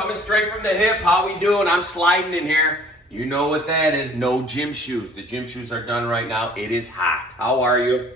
coming straight from the hip. How we doing? I'm sliding in here. You know what that is. No gym shoes. The gym shoes are done right now. It is hot. How are you?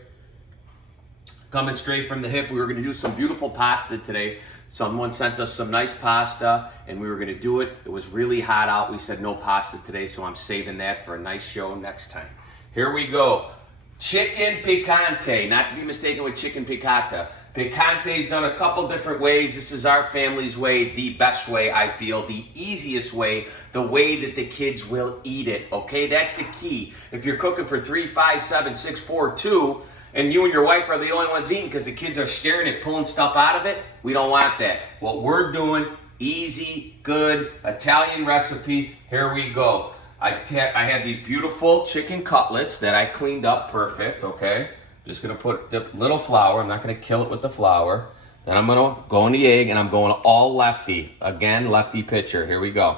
Coming straight from the hip. We were going to do some beautiful pasta today. Someone sent us some nice pasta, and we were going to do it. It was really hot out. We said no pasta today, so I'm saving that for a nice show next time. Here we go. Chicken picante, not to be mistaken with chicken piccata. Picante's done a couple different ways. This is our family's way, the best way, I feel, the easiest way, the way that the kids will eat it, okay? That's the key. If you're cooking for 3, 5, 7, 6, 4, 2, and you and your wife are the only ones eating because the kids are staring at pulling stuff out of it, we don't want that. What we're doing, easy, good, Italian recipe, here we go. I have these beautiful chicken cutlets that I cleaned up perfect, okay? Just gonna put a little flour. I'm not gonna kill it with the flour. Then I'm gonna go in the egg, and I'm going all lefty. Again, lefty pitcher. Here we go.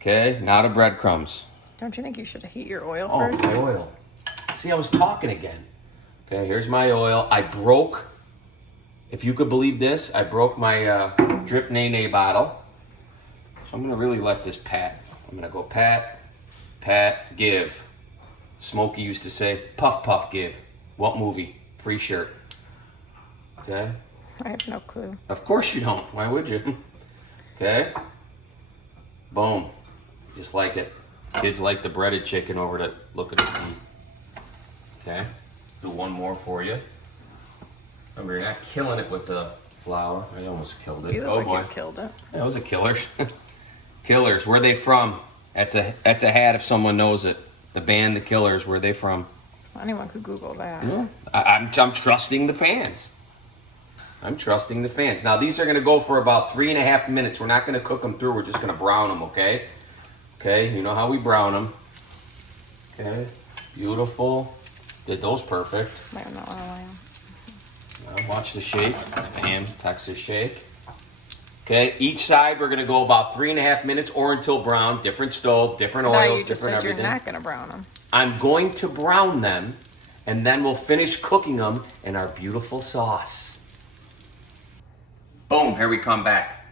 Okay, now the breadcrumbs. Don't you think you should heat your oil first? Oh, my oil. See, I was talking again. Okay, here's my oil. I broke, if you could believe this, I broke my drip nay bottle. So I'm gonna really let this pat. I'm gonna go pat, pat, give. Smokey used to say, puff, puff, give. What movie? Free shirt. Okay. I have no clue. Of course you don't. Why would you? Okay. Boom. Just like it. Kids like the breaded chicken over to look at the meat. Okay. Do one more for you. Remember, you're not killing it with the flour. I almost killed it. You look like you killed it. That was a killers. Killers. Where are they from? That's a hat if someone knows it. The band The Killers. Where are they from? Anyone could Google that. Yeah. I'm trusting the fans. I'm trusting the fans. Now, these are going to go for about 3.5 minutes. We're not going to cook them through. We're just going to brown them, okay? Okay, you know how we brown them. Okay, beautiful. Did those perfect. I don't know. Now, watch the shake. Bam, Texas shake. Okay, each side we're going to go about 3.5 minutes or until brown. Different stove, different oils, different everything. You're not going to brown them. I'm going to brown them, and then we'll finish cooking them in our beautiful sauce. Boom, here we come back.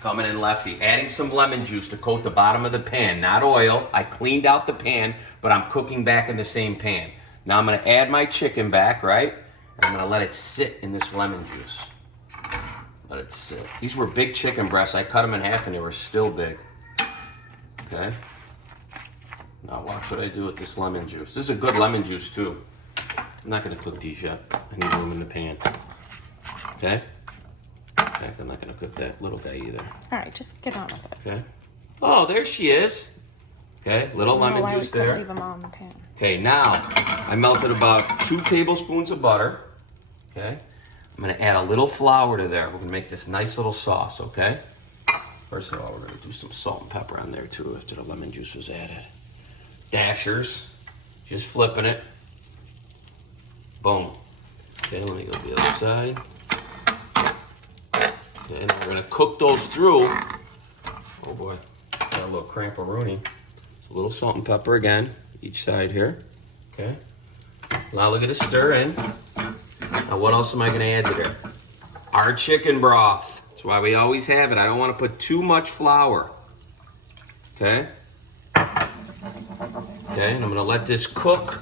Coming in lefty. Adding some lemon juice to coat the bottom of the pan, not oil. I cleaned out the pan, but I'm cooking back in the same pan. Now I'm going to add my chicken back, right? And I'm going to let it sit in this lemon juice. Let it sit. These were big chicken breasts. I cut them in half, and they were still big. Okay. Now watch what I do with this lemon juice. This is a good lemon juice too. I'm not gonna cook these yet. I need room in the pan. Okay? In fact, I'm not gonna cook that little guy either. All right, just get on with it. Okay. Oh, there she is. Okay, little lemon juice there. Leave them on the pan. Okay, now I melted about 2 tablespoons of butter. Okay. I'm gonna add a little flour to there. We're gonna make this nice little sauce, okay? First of all, we're gonna do some salt and pepper on there too after the lemon juice was added. Dashers, just flipping it. Boom. Okay, let me go to the other side. Okay, and we're gonna cook those through. Oh boy, got a little cramp-a-rooney. A little salt and pepper again, each side here. Okay. Now look at it stir in. Now what else am I gonna add to there? Our chicken broth. That's why we always have it. I don't want to put too much flour. Okay. Okay, and I'm gonna let this cook,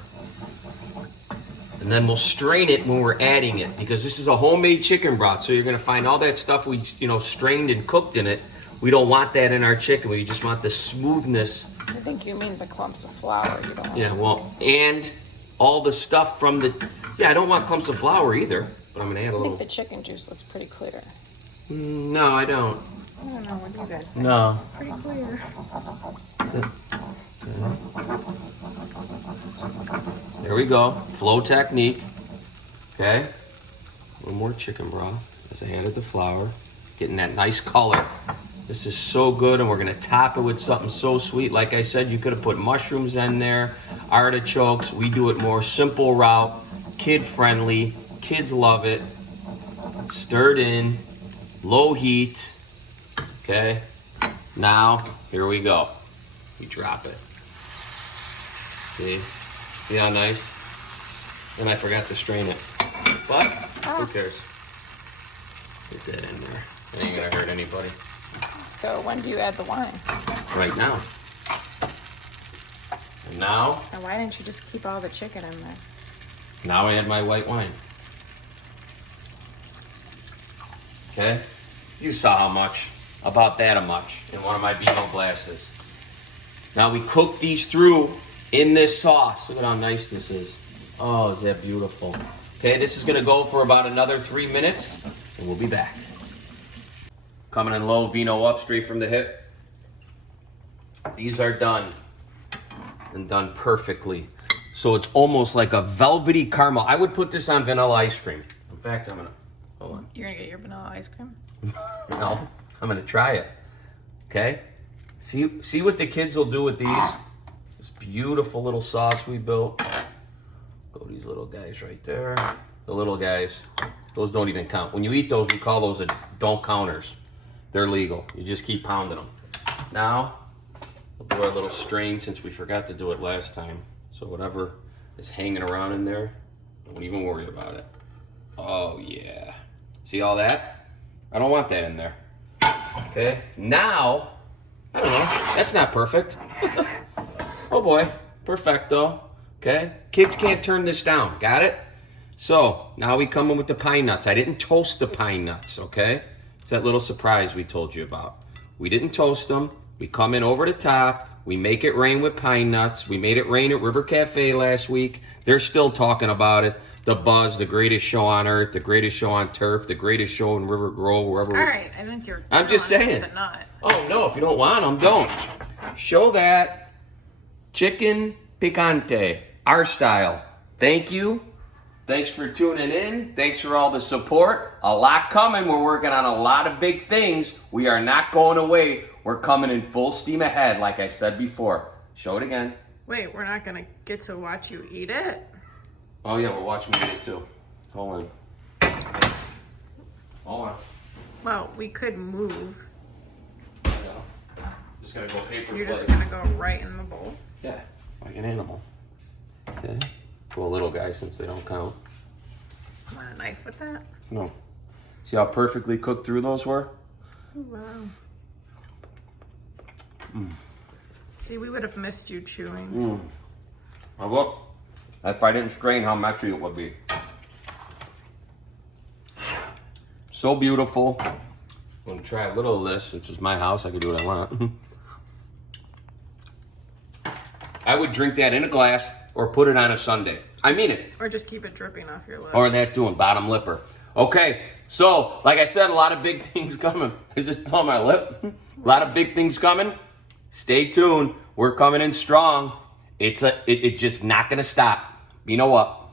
and then we'll strain it when we're adding it, because this is a homemade chicken broth, so you're gonna find all that stuff we, strained and cooked in it. We don't want that in our chicken. We just want the smoothness. I think you mean the clumps of flour. You don't want and all the stuff from the. Yeah, I don't want clumps of flour either, but I'm gonna add a little. I think the chicken juice looks pretty clear. No, I don't. I don't know. What do you guys think? No. It's pretty clear. There we go. Flow technique. Okay. A little more chicken broth as I added the flour. Getting that nice color. This is so good, and we're going to top it with something so sweet. Like I said, you could have put mushrooms in there, artichokes. We do it more simple route, kid-friendly. Kids love it. Stirred in, low heat. Okay. Now, here we go. We drop it. See? See how nice? And I forgot to strain it. But, who cares? Get that in there. It ain't gonna hurt anybody. So when do you add the wine? Right now. And now, And why didn't you just keep all the chicken in there? now I add my white wine. Okay? You saw how much. About that much in one of my Vino glasses. Now we cook these through in this sauce. Look at how nice this is. Oh, is that beautiful. Okay, this is gonna go for about another 3 minutes, and we'll be back. Coming in low, Vino Up, straight from the hip. These are done, and done perfectly. So it's almost like a velvety caramel. I would put this on vanilla ice cream. In fact, I'm gonna, hold on. You're gonna get your vanilla ice cream? No, I'm gonna try it. Okay? See what the kids will do with these? This beautiful little sauce we built. Go these little guys right there. The little guys, those don't even count. When you eat those, we call those don't counters. They're legal. You just keep pounding them. Now, we'll do our little strain since we forgot to do it last time. So whatever is hanging around in there, don't even worry about it. Oh yeah. See all that? I don't want that in there. Okay, now, I don't know, that's not perfect. Oh boy, perfecto. Okay, kids can't turn this down, got it? So, now we come in with the pine nuts. I didn't toast the pine nuts, okay? It's that little surprise we told you about. We didn't toast them. We come in over the top. We make it rain with pine nuts. We made it rain at River Cafe last week. They're still talking about it. The Buzz, the greatest show on earth, the greatest show on turf, the greatest show in River Grove, wherever. All right, I think you're. I'm just saying. The nut. Oh no, if you don't want them, don't. Show that chicken picante, our style. Thank you. Thanks for tuning in. Thanks for all the support. A lot coming. We're working on a lot of big things. We are not going away. We're coming in full steam ahead, like I said before. Show it again. Wait, we're not gonna get to watch you eat it? Oh yeah, we're watching me eat it too. Hold on. Hold on. Well, we could move. Just gonna go paper You're plate. just gonna go right in the bowl. Yeah, like an animal. Okay. Go a little guy since they don't count. Want a knife with that? No. See how perfectly cooked through those were? Oh, wow. See, we would have missed you chewing. Now look, if I didn't strain how messy it would be. So beautiful. I'm gonna try a little of this. Since it's my house, I can do what I want. I would drink that in a glass or put it on a sundae. I mean it. Or just keep it dripping off your lip. Or that doing bottom lipper. Okay, so like I said, a lot of big things coming. Is this on my lip? A lot of big things coming. Stay tuned. We're coming in strong. It's just not gonna stop. Vino Up.